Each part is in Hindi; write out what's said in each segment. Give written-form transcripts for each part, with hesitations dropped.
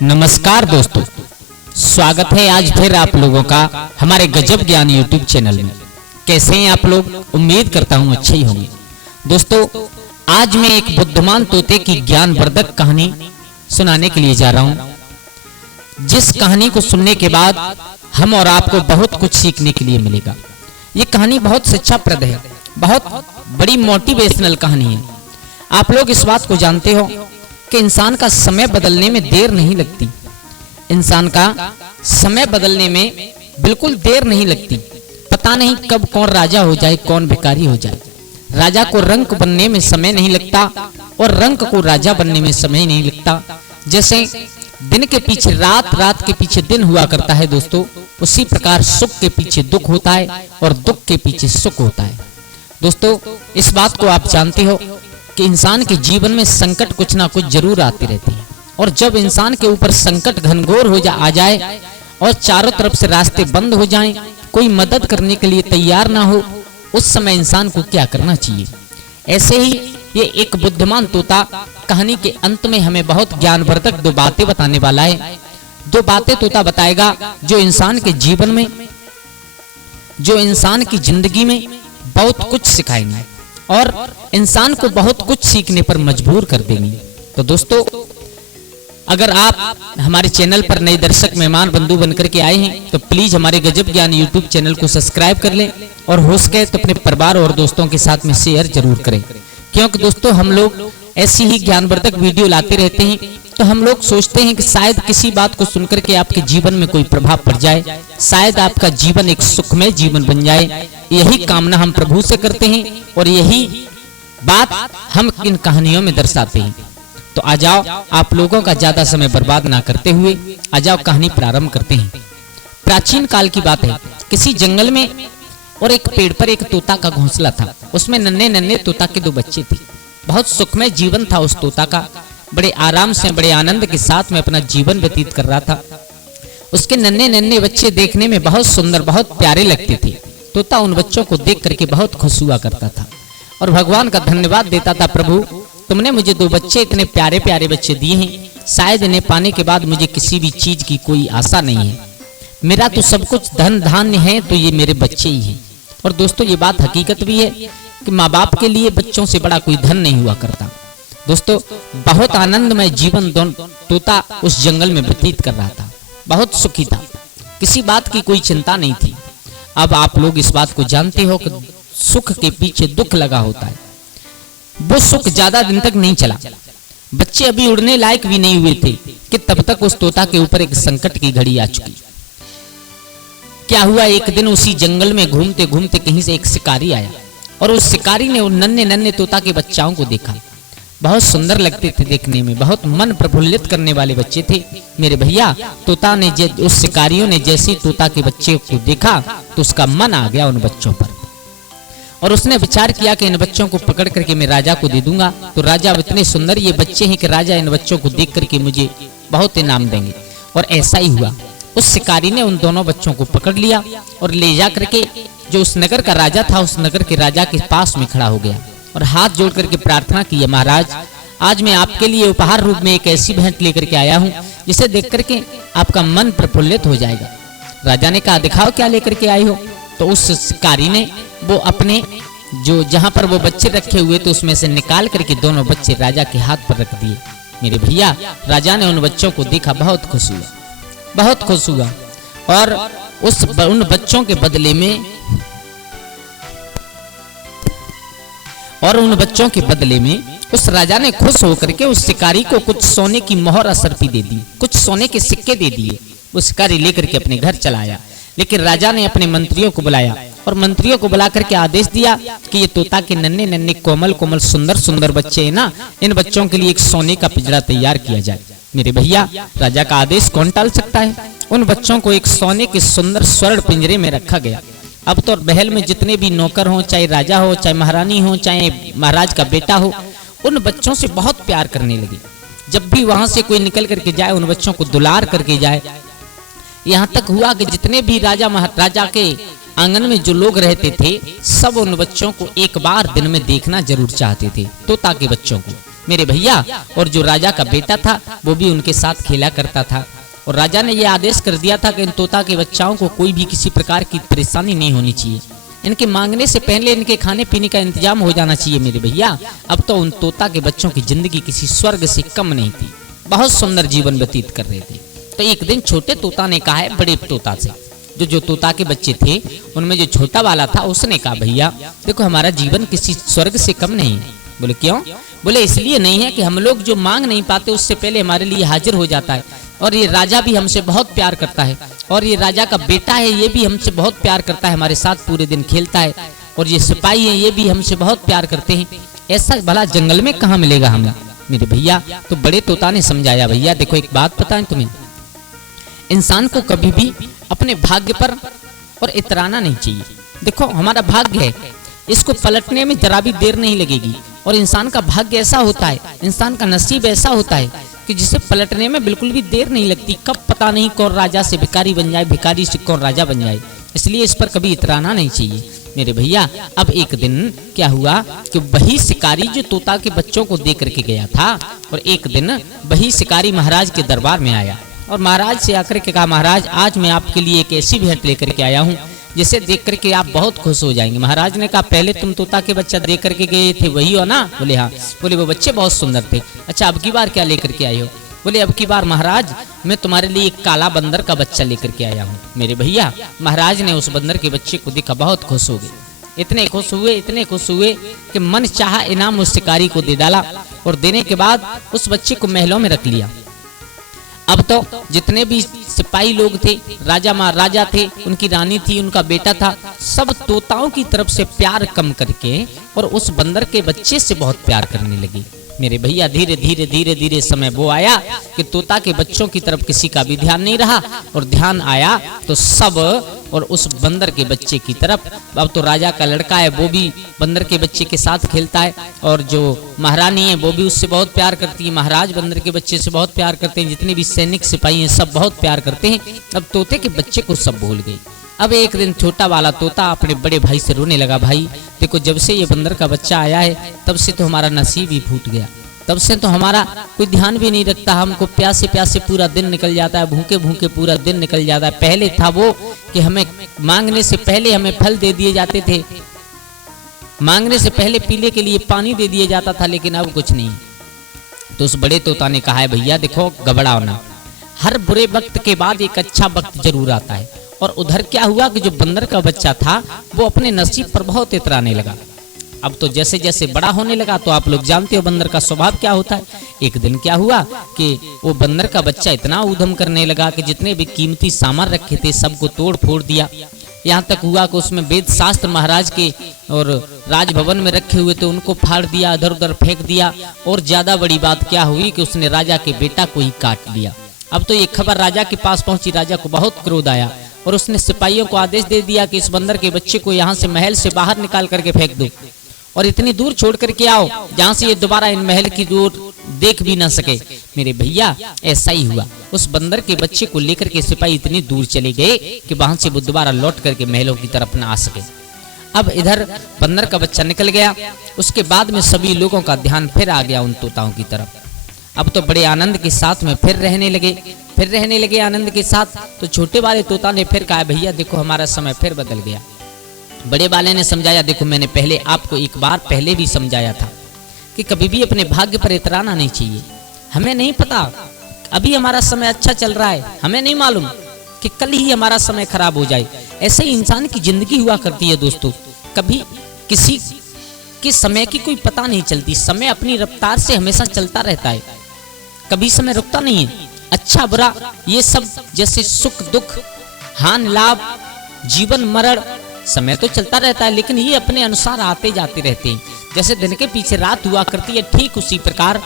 नमस्कार दोस्तों, स्वागत है आज फिर आप लोगों का हमारे गजब ज्ञान यूट्यूब चैनल में। कैसे हैं आप लोग? उम्मीद करता हूं अच्छे ही होंगे। दोस्तों, आज मैं एक बुद्धिमान तोते की ज्ञानवर्धक कहानी सुनाने के लिए जा रहा हूं, जिस कहानी को सुनने के बाद हम और आपको बहुत कुछ सीखने के लिए मिलेगा। ये कहानी बहुत शिक्षाप्रद है, बहुत बड़ी मोटिवेशनल कहानी है। आप लोग इस बात को जानते हो कि इंसान का समय बदलने में देर नहीं लगती। इंसान का समय बदलने में बिल्कुल देर नहीं लगती। पता नहीं कब कौन राजा हो जाए, कौन भिखारी हो जाए। राजा को रंक बनने में समय नहीं लगता और रंक को राजा बनने में समय नहीं लगता। जैसे दिन के पीछे रात, रात के पीछे दिन हुआ करता है दोस्तों, उसी प्रकार सुख के पीछे दुख होता है और दुख के पीछे सुख होता है। दोस्तों, इस बात को आप जानते हो कि इंसान के जीवन में संकट कुछ ना कुछ जरूर आते रहते हैं, और जब इंसान के ऊपर संकट घनघोर आ जाए और चारों तरफ से रास्ते बंद हो जाएं, कोई मदद करने के लिए तैयार ना हो, उस समय इंसान को क्या करना चाहिए? ऐसे ही ये एक बुद्धिमान तोता कहानी के अंत में हमें बहुत ज्ञानवर्धक दो बातें बताने वाला है। दो बातें तोता बताएगा जो इंसान के जीवन में, जो इंसान की जिंदगी में बहुत कुछ सिखाएंगे और इंसान को बहुत कुछ सीखने पर मजबूर कर देंगे। तो दोस्तों, अगर आप हमारे चैनल पर नए दर्शक मेहमान बंधु बनकर के आए हैं तो प्लीज हमारे गजब ज्ञान यूट्यूब चैनल को सब्सक्राइब कर लें और हो सके तो अपने परिवार और दोस्तों के साथ में शेयर जरूर करें, क्योंकि दोस्तों हम लोग ऐसी ही ज्ञानवर्धक वीडियो लाते रहते हैं। तो हम लोग सोचते हैं कि शायद किसी बात को सुनकर के आपके जीवन में कोई प्रभाव पड़ जाए, शायद आपका जीवन एक सुखमय जीवन बन जाए। यही कामना हम प्रभु से करते हैं और यही बात हम इन कहानियों में दर्शाते हैं। तो आ जाओ, आप लोगों का ज्यादा समय बर्बाद ना करते हुए आ जाओ, कहानी प्रारंभ करते हैं। प्राचीन काल की बात है, किसी जंगल में और एक पेड़ पर एक तोता का घोंसला था। उसमें नन्हे नन्हे तोता के दो बच्चे थे। बहुत सुखमय जीवन था उस तोता का। बड़े आराम से, बड़े आनंद के साथ में अपना जीवन व्यतीत कर रहा था। उसके नन्हे नन्हे बच्चे देखने में बहुत सुंदर, बहुत प्यारे लगते थे। तोता उन बच्चों को देख करके बहुत खुश हुआ करता था और भगवान का धन्यवाद देता था, प्रभु तुमने मुझे दो बच्चे, इतने प्यारे प्यारे बच्चे दिए हैं। शायद इन्हें पाने के बाद मुझे किसी भी चीज की कोई आशा नहीं है। मेरा तो सब कुछ धन धान्य है, तो ये मेरे बच्चे ही हैं। और दोस्तों, ये बात हकीकत भी है कि माँ बाप के लिए बच्चों से बड़ा कोई धन नहीं हुआ करता। दोस्तों, बहुत आनंदमय जीवन तोता उस जंगल में व्यतीत कर रहा था। बहुत सुखी था, किसी बात की कोई चिंता नहीं थी। अब आप लोग इस बात को जानते हो कि सुख के पीछे दुख लगा होता है। वो सुख ज्यादा दिन तक नहीं चला। बच्चे अभी उड़ने लायक भी नहीं हुए थे कि तब तक उस तोता के ऊपर एक संकट की घड़ी आ चुकी। क्या हुआ, एक दिन उसी जंगल में घूमते घूमते कहीं से एक शिकारी आया और उस शिकारी ने उन नन्हे नन्हे तोता के बच्चों को देखा। बहुत सुंदर लगते थे देखने में, बहुत मन प्रफुल्लित करने वाले बच्चे थे मेरे भैया। तोता ने उस शिकारियों ने जैसे तोता के बच्चे को देखा तो उसका मन आ गया उन बच्चों पर, और उसने विचार किया कि इन बच्चों को पकड़ करके मैं राजा को दे दूंगा। तो राजा, इतने सुंदर ये बच्चे हैं कि राजा इन बच्चों को देख करके मुझे बहुत इनाम देंगे। और ऐसा ही हुआ। उस शिकारी ने उन दोनों बच्चों को पकड़ लिया और ले जा करके जो उस नगर का राजा था, उस नगर के राजा के पास में खड़ा हो गया और हाथ जोड़ करके प्रार्थना की, महाराज आज मैं आपके लिए उपहार रूप में एक ऐसी भेंट लेकर के आया हूँ जिसे देख करके आपका मन प्रफुल्लित हो जाएगा। राजा ने कहा, दिखाओ क्या लेकर के आए हो। तो उस शिकारी ने वो अपने जो जहां पर वो बच्चे रखे हुए थे उसमें से निकाल करके दोनों बच्चे राजा के हाथ पर रख दिए। मेरे भैया, राजा ने उन बच्चों को देखा, बहुत खुश हुआ, बहुत खुश हुआ। और उन बच्चों के बदले में उस राजा ने खुश होकर के उस शिकारी को कुछ सोने की मोहर असरफी दे दी, कुछ सोने के सिक्के दे दिए। वो शिकारी लेकर के अपने घर चला आया। लेकिन राजा ने अपने मंत्रियों को बुलाया और मंत्रियों को बुला करके आदेश दिया कि ये तोता के नन्हे नन्हे कोमल कोमल सुंदर सुंदर बच्चे हैं ना, इन बच्चों के लिए एक सोने का पिंजरा तैयार किया जाए। मेरे भैया, राजा का आदेश कौन टाल सकता है? उन बच्चों को एक सोने के सुंदर स्वर्ण पिंजरे में रखा गया। अब तो महल में जितने भी नौकर हो, चाहे राजा हो, चाहे महारानी हो, चाहे महाराज का बेटा हो, उन बच्चों से बहुत प्यार करने लगे। जब भी वहां से कोई निकल करके जाए उन बच्चों को दुलार करके जाए। यहाँ तक हुआ कि जितने भी राजा महाराजा के आंगन में जो लोग रहते थे सब उन बच्चों को एक बार दिन में देखना जरूर चाहते थे, तोता के बच्चों को। मेरे भैया। और जो राजा का बेटा था वो भी उनके साथ खेला करता था। और राजा ने यह आदेश कर दिया था कि इन तोता के बच्चाओं को कोई भी किसी प्रकार की परेशानी नहीं होनी चाहिए, इनके मांगने से पहले इनके खाने पीने का इंतजाम हो जाना चाहिए। मेरे भैया, अब तो उन तोता के बच्चों की जिंदगी किसी स्वर्ग से कम नहीं थी, बहुत सुंदर जीवन व्यतीत कर रहे थे। तो एक दिन छोटे तोता ने कहा है बड़े तोता से, जो तोता के बच्चे थे उनमें जो छोटा वाला था उसने कहा भैया देखो हमारा जीवन किसी स्वर्ग से कम नहीं है। बोले क्यों? बोले इसलिए नहीं है कि हम लोग जो मांग नहीं पाते उससे पहले हमारे लिए हाजिर हो जाता है, और ये राजा भी हमसे बहुत प्यार करता है, और ये राजा का बेटा है ये भी हमसे बहुत प्यार करता है, हमारे साथ पूरे दिन खेलता है, और ये सिपाही है ये भी हमसे बहुत प्यार करते हैं। ऐसा भला जंगल में कहाँ मिलेगा हमें? मेरे भैया तो बड़े तोता ने समझाया भैया देखो एक बात पता है तुम्हें, इंसान को कभी भी अपने भाग्य पर और इतराना नहीं चाहिए। देखो हमारा भाग्य है, इसको पलटने में जरा भी देर नहीं लगेगी, और इंसान का भाग्य ऐसा होता है, इंसान का नसीब ऐसा होता है कि जिसे पलटने में बिल्कुल भी देर नहीं लगती। कब पता नहीं कौन राजा से भिखारी बन जाए, भिखारी से कौन राजा बन जाए, इसलिए इस पर कभी इतराना नहीं चाहिए। मेरे भैया अब एक दिन क्या हुआ कि वही शिकारी जो तोता के बच्चों को दे करके गया था, और एक दिन वही शिकारी महाराज के दरबार में आया और महाराज से आकर के कहा महाराज आज मैं आपके लिए एक ऐसी भेंट लेकर के आया हूँ जिसे देख करके आप बहुत खुश हो जाएंगे। महाराज ने कहा पहले तुम तोता के बच्चा दे करके गए थे वही हो ना? बोले हाँ। बोले वो बच्चे बहुत सुंदर थे, अच्छा अब की बार क्या लेकर के आए हो? बोले अब की बार महाराज मैं तुम्हारे लिए एक काला बंदर का बच्चा लेकर के आया हूँ। मेरे भैया महाराज ने उस बंदर के बच्चे को देखा, बहुत खुश हो गए, इतने खुश हुए कि मन चाहा इनाम उस शिकारी को दे डाला, और देने के बाद उस बच्चे को महलों में रख लिया। अब तो जितने भी सिपाही लोग थे, राजा महाराजा थे, उनकी रानी थी, उनका बेटा था, सब तोताओं की तरफ से प्यार कम करके और उस बंदर के बच्चे से बहुत प्यार करने लगे। मेरे भैया धीरे धीरे समय वो आया कि तोता के बच्चों की तरफ किसी का भी ध्यान नहीं रहा, और ध्यान आया तो सब और उस बंदर के बच्चे की तरफ। अब तो राजा का लड़का है वो भी बंदर के बच्चे के साथ खेलता है, और जो महारानी है वो भी उससे बहुत प्यार करती है, महाराज बंदर के बच्चे से बहुत प्यार करते हैं, जितने भी सैनिक सिपाही हैं सब बहुत प्यार करते हैं। अब तोते के बच्चे को सब भूल गए। अब एक दिन छोटा वाला तोता अपने बड़े भाई से रोने लगा, भाई देखो जब से ये बंदर का बच्चा आया है तब से तो हमारा नसीब ही फूट गया, तब से तो हमारा कोई ध्यान भी नहीं रखता, हमको प्यासे प्यासे पूरा दिन निकल जाता है, भूखे भूखे पूरा दिन निकल जाता है। पहले था वो कि हमें मांगने से पहले हमें फल दे दिए जाते थे, मांगने से पहले पीने के लिए पानी दे दिया जाता था, लेकिन अब कुछ नहीं। तो उस बड़े तोता ने कहा है भैया देखो घबराओ ना, हर बुरे वक्त के बाद एक अच्छा वक्त जरूर आता है। और उधर क्या हुआ कि जो बंदर का बच्चा था वो अपने नसीब पर बहुत इतराने लगा। अब तो जैसे जैसे बड़ा होने लगा तो आप लोग जानते हो बंदर का स्वभाव क्या होता है। एक दिन क्या हुआ कि वो बंदर का बच्चा इतना ऊधम करने लगा कि जितने भी कीमती सामान रखे थे सबको तोड़ फोड़ दिया। यहाँ तक हुआ कि उसमें वेद शास्त्र महाराज के और राजभवन में रखे हुए थे उनको फाड़ दिया, इधर उधर फेंक दिया। और ज्यादा बड़ी बात क्या हुई कि उसने राजा के बेटा को ही काट लिया। अब तो ये खबर राजा के पास पहुंची, राजा को बहुत क्रोध आया और उसने सिपाहियों को आदेश दे दिया कि इस बंदर के बच्चे को यहाँ से महल से बाहर निकाल करके फेंक दो और इतनी दूर छोड़ करके आओ जहां से ये दोबारा इन महल की दूर देख भी ना सके। मेरे भैया ऐसा ही हुआ, उस बंदर के बच्चे को लेकर के सिपाही इतनी दूर चले गए कि वहां से वो दोबारा लौट करके महलों की तरफ न आ सके। अब इधर बंदर का बच्चा निकल गया, उसके बाद में सभी लोगों का ध्यान फिर आ गया उन तोताओं की तरफ। अब तो बड़े आनंद के साथ में फिर रहने लगे आनंद के साथ। तो छोटे वाले तोता ने फिर कहा भैया देखो हमारा समय फिर बदल गया। बड़े वाले ने समझाया देखो मैंने पहले आपको एक बार पहले भी समझाया था कि कभी भी अपने भाग्य पर इतराना नहीं चाहिए। हमें नहीं पता अभी हमारा समय अच्छा चल रहा है, हमें नहीं मालूम कि कल ही हमारा समय खराब हो जाए। ऐसे ही इंसान की जिंदगी हुआ करती है दोस्तों, कभी किसी के समय की कोई पता नहीं चलती। समय अपनी रफ्तार से हमेशा चलता रहता है, कभी समय रुकता नहीं है। अच्छा बुरा ये सब जैसे सुख दुख हान लाभ जीवन मरण समय तो चलता रहता है, लेकिन ये अपने अनुसार आते जाते रहते हैं। जैसे दिन के पीछे रात हुआ करती है ठीक उसी प्रकार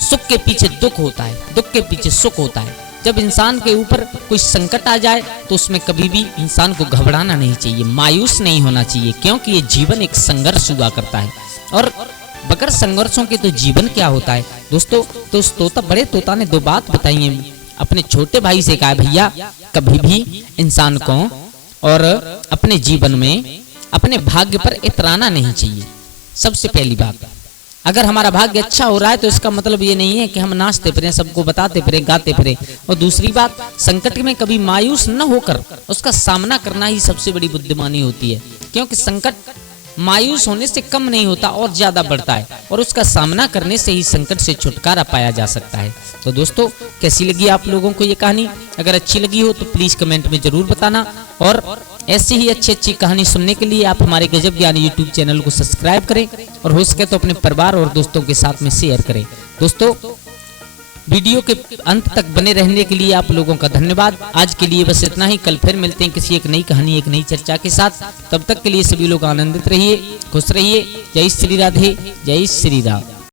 सुख के पीछे दुख होता है, दुख के पीछे सुख होता है। जब इंसान के ऊपर कोई संकट आ जाए तो उसमें कभी भी इंसान को घबराना नहीं चाहिए, मायूस नहीं होना चाहिए, क्योंकि ये जीवन एक संघर्ष हुआ करता है। और बगैर संघर्षों के तो जीवन क्या होता है दोस्तों। तो उस बड़े तोता ने दो बात बताई है, अपने छोटे भाई से कहा भैया कभी भी इंसान को और अपने जीवन में अपने भाग्य पर इतराना नहीं चाहिए, सबसे पहली बात। अगर हमारा भाग्य अच्छा हो रहा है तो इसका मतलब ये नहीं है कि हम नाचते फिरें, सबको बताते फिरें, गाते फिरें। और दूसरी बात, संकट में कभी मायूस न होकर उसका सामना करना ही सबसे बड़ी बुद्धिमानी होती है, क्योंकि संकट मायूस होने से कम नहीं होता और ज्यादा बढ़ता है, और उसका सामना करने से ही संकट से छुटकारा पाया जा सकता है। तो दोस्तों, कैसी लगी आप लोगों को ये कहानी? अगर अच्छी लगी हो तो प्लीज कमेंट में जरूर बताना, और ऐसी ही अच्छी कहानी सुनने के लिए आप हमारे गजब ज्ञान यूट्यूब चैनल को सब्सक्राइब करें, और हो सके तो अपने परिवार और दोस्तों के साथ में शेयर करें। दोस्तों, वीडियो के अंत तक बने रहने के लिए आप लोगों का धन्यवाद। आज के लिए बस इतना ही। कल फिर मिलते हैं किसी एक नई कहानी, एक नई चर्चा के साथ। तब तक के लिए सभी लोग आनंदित रहिए, खुश रहिए। जय श्री राधे, जय श्री राम।